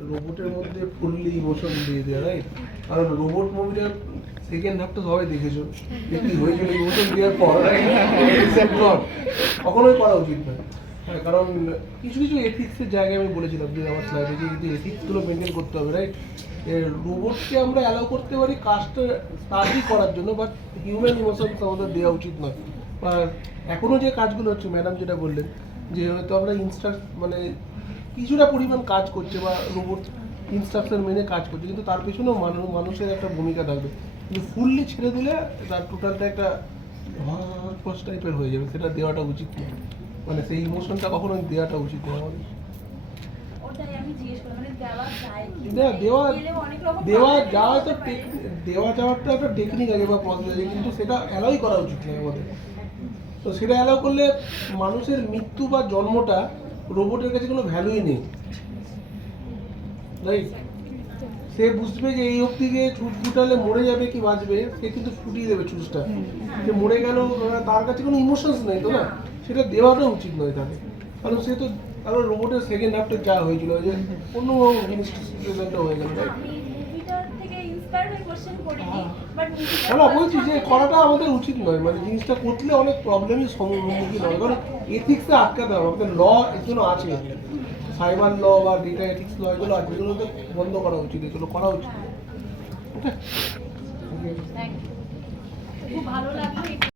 রোবটের মধ্যে fully emotion দিয়ে দেওয়া, রাইট? কারণ রোবট মুভিটার সেকেন্ড হাফটা সবাই দেখেছো, কি হয়েছিল ইমোশন দেওয়ার পর, কখনোই করা উচিত নয়। হ্যাঁ, কারণ কিছু কিছু এথিক্সের জায়গায় আমি বলেছিলাম যে আমার স্লাইডে যে এথিক্সগুলো মেনটেন করতে হবে, রাইট? রোবটকে আমরা অ্যালাউ করতে পারি কাজটা কাজই করার জন্য, বাট হিউম্যান ইমোশনস আমাদের দেওয়া উচিত নয়। আর এখনও যে কাজগুলো হচ্ছে, ম্যাডাম যেটা বললেন যে হয়তো আমরা মানে কিছুটা পরিমাণ কাজ করছে বা রোবট ইনস্ট্রাকশন মেনে কাজ করছে, কিন্তু তার পেছনেও মানুষের একটা ভূমিকা থাকবে। কিন্তু ফুললি ছেড়ে দিলে তার টোটালটা একটা হস টাইপের হয়ে যাবে, সেটা দেওয়াটা উচিত নয়। মানে সেই ইমোশনটা কখনোই দেওয়াটা উচিত নয় আমাদের। দেওয়া যাওয়ারটা একটা টেকনিক আছে বা প্রসেস আছে, কিন্তু সেটা অ্যালাউই করা উচিত নয় আমাদের। তো সেটা অ্যালাউ করলে মানুষের মৃত্যু বা জন্মটা রোবটের কাছে কোনো ভ্যালুই নেই, রাইট? সে বুঝবে যে এই অবধি গিয়ে ছুট ফুটালে মরে যাবে কি বাঁচবে, সে কিন্তু ফুটিয়ে দেবে চুজটা। সে মরে গেল, তার কাছে কোনো ইমোশনস নেই, তো না, সেটা দেওয়াটা উচিত নয় তাকে। কারণ সে তো কারণ রোবটের সেকেন্ড হাফটা যা হয়েছিল যে অন্য জিনিসটা হয়ে গেল, রাইট? না, বলছি যে করাটা আমাদের উচিত নয়, মানে জিনিসটা করলে অনেক প্রবলেমের সম্মুখীন হয়। কারণ এথিক্সে আটকাতে হবে, আমাদের ল এর জন্য আছে, সাইবার ল বা ডেটা এথিক্স ল এগুলো আছে, এগুলো তো বন্ধ করা উচিত, এগুলো করা উচিত। ওকে, খুব ভালো লাগলো।